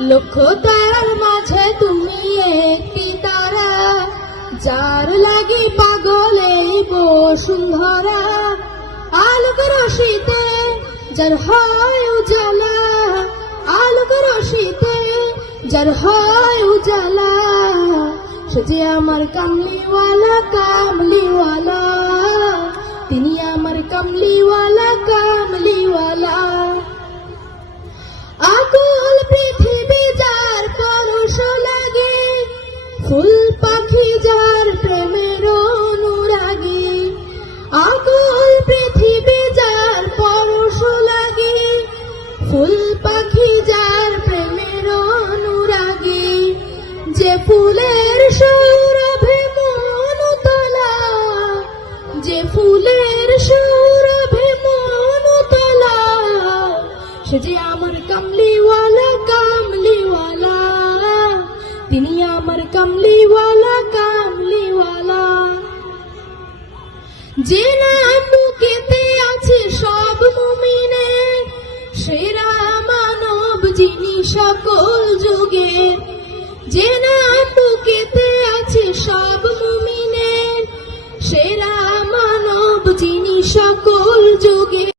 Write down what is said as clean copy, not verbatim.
লক্ষ তারার মাঝে তুমি একটি তারা, যার লাগি পাগলে বসুন্ধরা। আলোক রশিতে যার হয় উজালা, আলোক রশিতে যার হয় উজালা। সে যে আমার কামলিওয়ালা কামলিওয়ালা, তিনি আমার কামলিওয়ালা কামলিওয়ালা। আকুল পৃথিবী যার পরশ লাগে, ফুল পাখি যার প্রেমের অনুরাগী। আকুল পৃথিবী যার পরশ লাগে, ফুল পাখি যার প্রেমের অনুরাগী। যে ফুলের সৌরভে মন তোলা, যে ফুলের সৌরভে মন তোলা। সে যে আমার কামলিওয়ালা কামলিওয়ালা, তিনি আমার কামলিওয়ালা কামলিওয়ালা। যে নাম বুকেতে আছে সব মুমিনের, সেরা মানব যিনি সকল যুগের। যে নাম বুকেতে